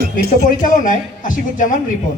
নৃত্য পরিচালনায় আশিকুজ্জামান রিপন।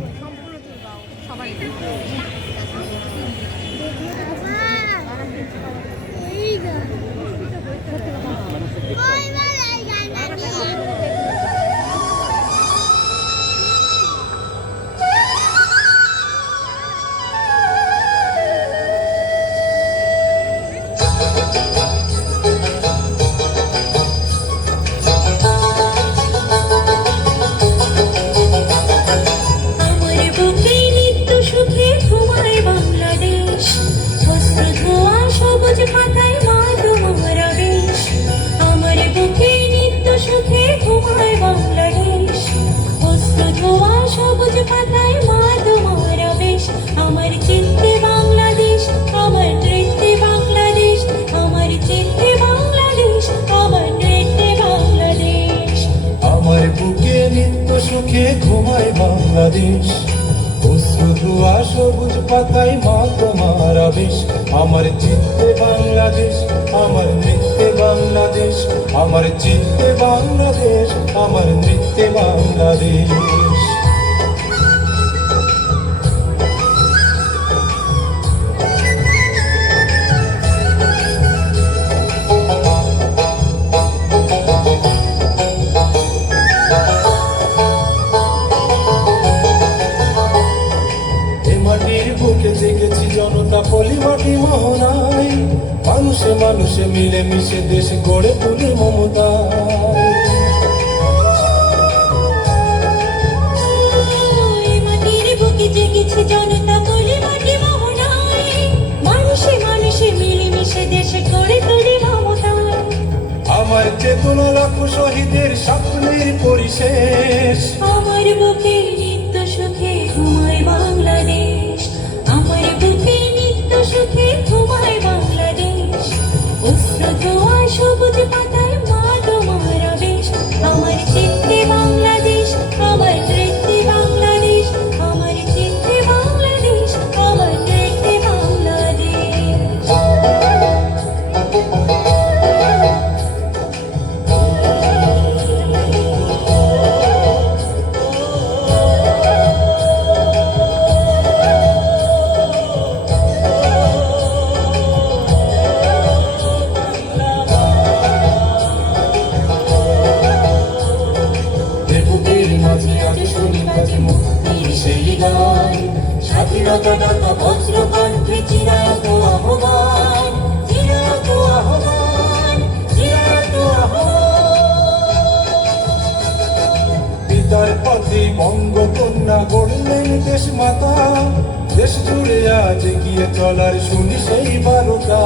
সুখে ঘুমায় বাংলাদেশ, অশ্রু ধোয়া সবুজ পাতায় মা তোমার আবেশ। আমার চিত্তে বাংলাদেশ, আমার নৃত্যে বাংলাদেশ, আমার চিত্তে বাংলাদেশ, আমার নৃত্যে বাংলাদেশ। বুকে জেগেছি জনতা পলি মাটি মোহনায়, মানুষে মানুষে মিলে মিশে দেশ গড়ে তুলে মমতায়। মাটির বুকে জেগেছি জনতা পলি মাটি মোহনায়, মানুষে মানুষে মিলে মিশে দেশ গড়ে তুলে মমতায়। আমার চেতনা লাখো শহীদের স্বপ্নের পরিশেষ, আমার বুকে নিত্য সুখে ঘুমায় বাংলাদেশ, আমার বুকে নিত্য সুখে ঘুমায় বাংলাদেশ। অশ্রু ধোয়া সবুজ পাতায় মা তোমার আবেশ। আমার চিত্তে বাংলাদেশ, আমার নৃত্যে বাংলাদেশ, আমার চিত্তে বাংলাদেশ, আমার নৃত্যে বাংলাদেশ। স্বাধীনতা ডাকা বজ্র কণ্ঠে চিরায়ত আহ্বান, চিরায়ত আহ্বান, চিরায়ত আহ্বান। পিতার পথে বঙ্গকন্যা গড়লেন দেশ মাতা, দেশ জুড়ে আজ গিয়ে চলার শুনি সেই বারতা।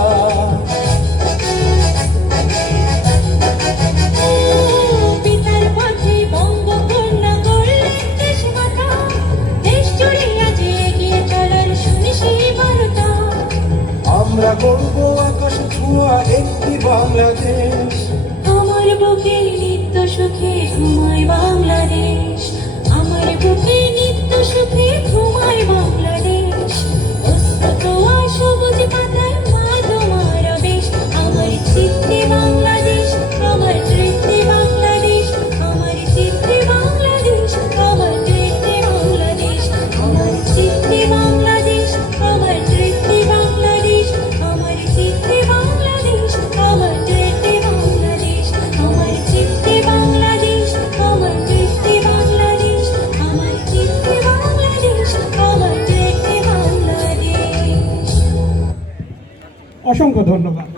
আমরা গর্ব আকাশ ছোঁয়া একটি বাংলাদেশ, আমার বুকে নিত্য সুখে ঘুমায় বাংলাদেশ, আমার বুকে নিত্য সুখে ঘুমায় বাংলাদেশ। অশ্রু ধোয়া সবুজ পাতায় মা তোমার আবেশ। আমার চিত্তে বাংলাদেশ, আমার নৃত্যে বাংলাদেশ, আমার চিত্তে বাংলাদেশ, আমার নৃত্যে বাংলাদেশ, আমার চিত্তে বাংলাদেশ, আমার নৃত্যে বাংলাদেশ, আমার চিত্তে বাংলাদেশ, আমার নৃত্যে বাংলাদেশ, আমার চিত্তে বাংলাদেশ, আমার নৃত্যে বাংলাদেশ, আমার চিত্তে বাংলাদেশ, আমার নৃত্যে বাংলাদেশ। অসংখ্য ধন্যবাদ।